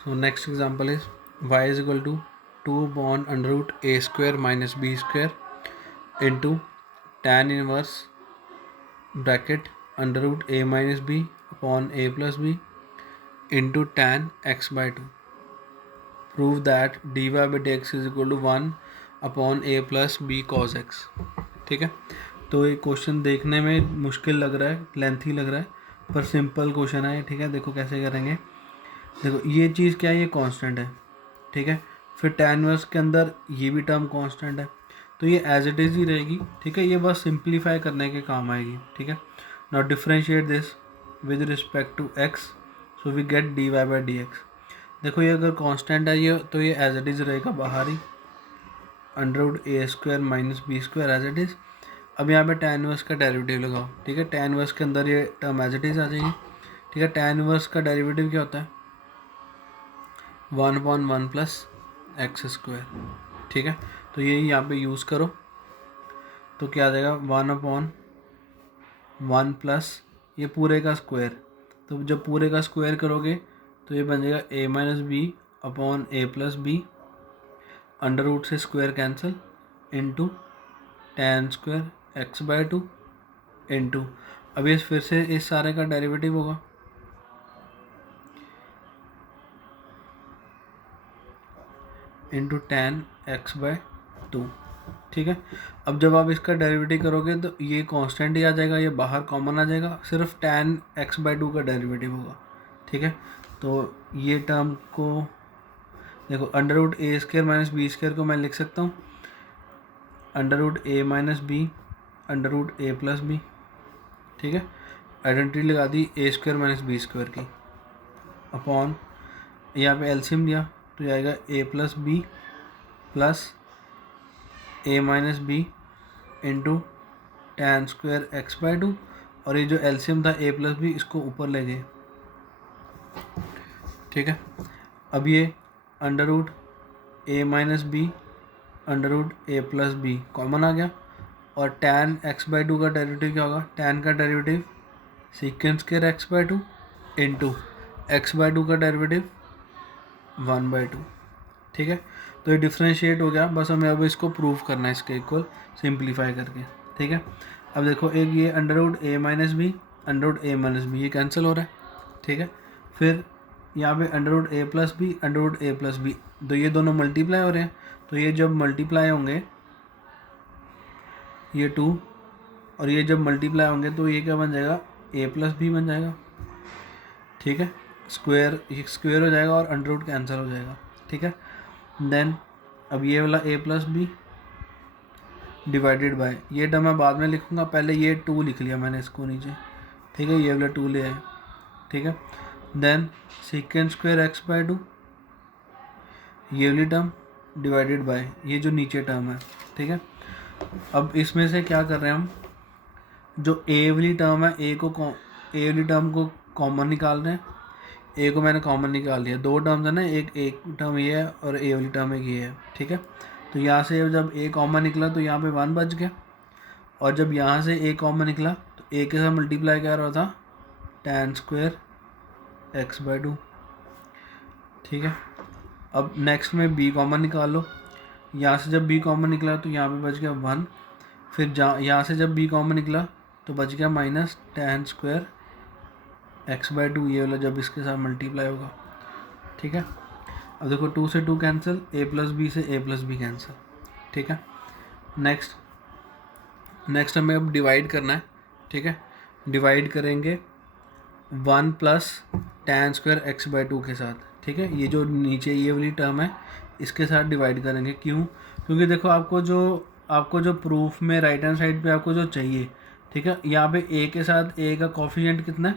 So next example is y is equal to 2 upon under root a square minus b square into tan inverse bracket under root a minus b upon a plus b into tan x by 2. Prove that dy by dx is equal to 1 upon a plus b cos x. ठीक है, तो ये question देखने में मुश्किल लग रहा है, लेंथी लग रहा है, पर सिंपल क्वेश्चन है. ठीक है, देखो कैसे करेंगे. देखो ये चीज़ क्या है, ये कांस्टेंट है. ठीक है, फिर tan इनवर्स के अंदर ये भी टर्म कांस्टेंट है, तो ये एज इट इज़ ही रहेगी. ठीक है, ये बस सिंप्लीफाई करने के काम आएगी. ठीक है, now differentiate this with respect to x, so we get dy by d x. देखो ये अगर कांस्टेंट है ये, तो ये एज इट इज़ रहेगा बाहर ही, under root a square minus b square as it is. अब यहाँ पे tan इनवर्स का डेरिवेटिव लगाओ. ठीक है, tan इनवर्स के अंदर ये टर्म एज इट इज़ आ जाएगी. ठीक है, tan इनवर्स का डेरिवेटिव क्या होता है, 1/1 प्लस एक्स स्क्वायर. ठीक है, तो ये यहाँ पे यूज़ करो तो क्या आ जाएगा, 1/1 प्लस ये पूरे का स्क्वायर. तो जब पूरे का स्क्वायर करोगे तो ये बन जाएगा a minus b upon a plus b, under root से square cancel, into tan square x by 2 into, अब ये फिर से इस सारे का डेरिवेटिव होगा, इंटू tan एक्स बाई 2. ठीक है, अब जब आप इसका डेरिवेटिव करोगे तो ये कांस्टेंट ही आ जाएगा, ये बाहर कॉमन आ जाएगा, सिर्फ tan एक्स बाई 2 का डेरिवेटिव होगा. ठीक है, तो ये टर्म को देखो, under root a square minus b square को मैं लिख सकता हूँ under root a minus b under root a plus b. ठीक है, आइडेंटिटी लगा दी a square minus b square की, अपॉन यहाँ पे एलसीएम लिया तो जाएगा a plus b plus a minus b into tan square x by 2, और ये जो एलसीएम था ए प्लस बी, इसको ऊपर ले गए. ठीक है, अब ये under root a minus b under root a plus b common आ गया, और टैन एक्स बाई 2 का डेरिवेटिव क्या होगा, टैन का derivative सीकेंड square x by 2 into x by 2 का डेरिवेटिव 1/2. ठीक है, तो ये डिफ्रेंशिएट हो गया, बस हमें अब इसको प्रूव करना है इसके इक्वल सिंप्लीफाई करके. ठीक है, अब देखो एक ये under root a minus b under root a minus b ये कैंसिल हो रहा है. ठीक है, फिर यहाँ पे under root a plus b under root a plus b, तो ये दोनों मल्टीप्लाई हो रहे हैं, तो ये जब मल्टीप्लाई होंगे ये 2 और ये जब मल्टीप्लाई होंगे तो ये क्या बन जाएगा, ए प्लस बी बन जाएगा. ठीक है, स्क्वायर ये स्क्वायर हो जाएगा और अंडर रूट कैंसिल हो जाएगा. ठीक है, देन अब ये वाला ए प्लस बी डिवाइडेड बाय, ये टर्म मैं बाद में लिखूंगा, पहले ये 2 लिख लिया मैंने इसको नीचे. ठीक है, ये वाला 2 ले आए. ठीक है, then secant square x by 2, ये वाली टर्म डिवाइडेड बाय ये जो नीचे टर्म है. ठीक है, अब इसमें से क्या कर रहे हैं हम, जो ए वाली टर्म है ए वाली टर्म को कॉमन निकाल रहे हैं. ए को मैंने कॉमन निकाल लिया, 2 टर्म्स है ना, एक टर्म ये है और ए वाली टर्म एक ये है. ठीक है, तो यहाँ से जब ए कॉमन निकला तो यहाँ पे 1 बच गया, और जब यहाँ से ए कॉमन निकला तो ए के साथ मल्टीप्लाई क्या रहा था, टैन स्क्वायर एक्स बाई 2. ठीक है, अब नेक्स्ट में बी कॉमन निकाल लो, यहाँ से जब बी कॉमन निकला तो यहाँ पे बच गया 1, फिर यहाँ से जब बी कॉमन निकला तो बच गया minus tan square x by 2, ये वाला जब इसके साथ मल्टीप्लाई होगा. ठीक है, अब देखो 2 से 2 कैंसिल, ए प्लस बी से ए प्लस बी कैंसिल. ठीक है, नेक्स्ट हमें अब डिवाइड करना है. ठीक है, डिवाइड करेंगे 1 plus tan square x by 2 के साथ. ठीक है, ये जो नीचे ये वाली टर्म है इसके साथ डिवाइड करेंगे. क्यों, क्योंकि देखो आपको जो प्रूफ में राइट हैंड साइड पे आपको जो चाहिए, ठीक है, यहाँ पे ए के साथ ए का कोफिशिएंट कितना है,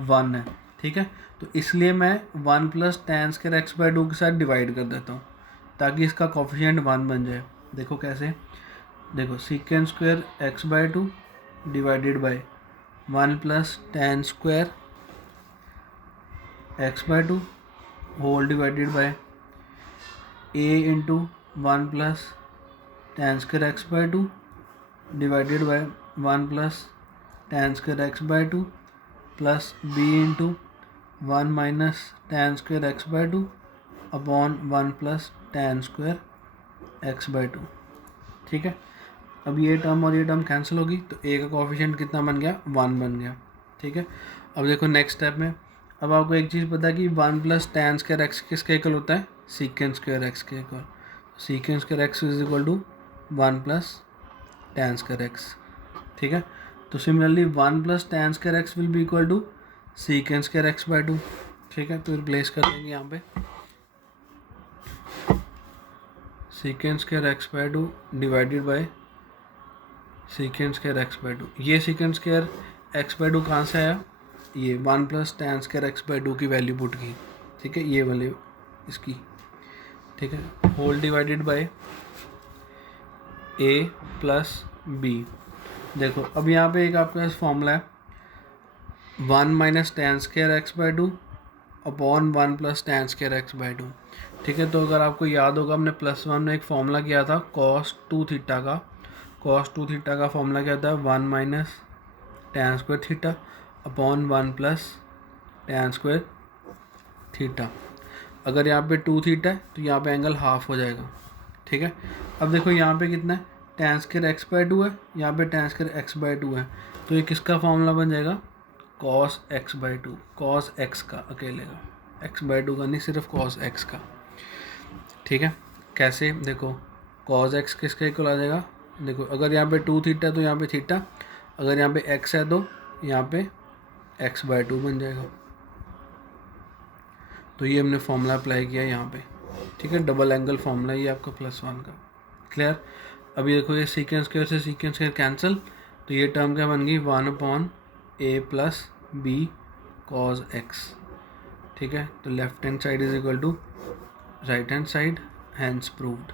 1 है. ठीक है, तो इसलिए मैं 1 plus tan square x by 2 के साथ डिवाइड कर देता हूँ ताकि इसका कोफिशिएंट 1 बन जाए. देखो कैसे, देखो secant square x by 2 divided by 1 plus tan square x by 2 whole divided by a into 1 plus tan square x by 2 divided by 1 plus tan square x by 2 plus b into 1 minus tan square x by two upon 1 plus tan square x by two. ठीक है, अब ये term और ये term cancel होगी तो ए का coefficient कितना बन गया, 1 बन गया। ठीक है, अब देखो नेक्स्ट स्टेप में, अब आपको एक चीज़ पता है कि 1 प्लस tan स्क्वायर एक्स किसके इक्वल होता है, सीकेंट स्क्वायर एक्स के इक्वल। Secant square x is equal to 1 plus tan square x. ठीक है, तो similarly 1 plus tan square x will be equal to secant square x by two. ठीक है, तो रिप्लेस कर देंगे यहाँ पे secant square x by two divided by secant square x by two. ये secant square x by two कहाँ से आया, ये 1 plus tan square x by two की वैल्यू पुट की। ठीक है, ये वाली इसकी। ठीक है, whole divided by a plus b. देखो अब यहाँ पे एक आपके पास फॉर्मूला है 1 minus tan square x by two upon 1 plus tan square x by two. ठीक है, तो अगर आपको याद होगा हमने +1 में एक फॉर्मूला किया था cos 2 थीटा का। cos 2 थीटा का फॉर्मूला क्या था, 1 minus tan square theta upon 1 plus tan square theta. अगर यहाँ पे 2 थीटा है तो यहाँ पे एंगल हाफ हो जाएगा। ठीक है, अब देखो यहाँ पे कितना है, tan square x by to है, यहाँ पे tan square x by to है, तो ये किसका फॉर्मूला बन जाएगा, cos x by two. cos x का अकेले का, x बाई टू का नहीं, सिर्फ cos x का। ठीक है, कैसे, देखो cos x किसके इक्वल आ जाएगा, देखो अगर यहाँ पे 2 थीटा तो यहाँ पे थीटा, अगर यहाँ पे x है तो यहाँ पे x बाई टू बन जाएगा। तो ये हमने फॉर्मूला अप्लाई किया यहाँ पे। ठीक है, डबल एंगल फॉर्मूला ये आपका +1 का। क्लियर, अभी देखो ये सीकेंट स्क्वायर से सीकेंट स्क्वायर कैंसिल, तो ये टर्म क्या बन गई, 1 upon a plus b cos x. ठीक है, तो left hand side is equal to right hand side, hence proved.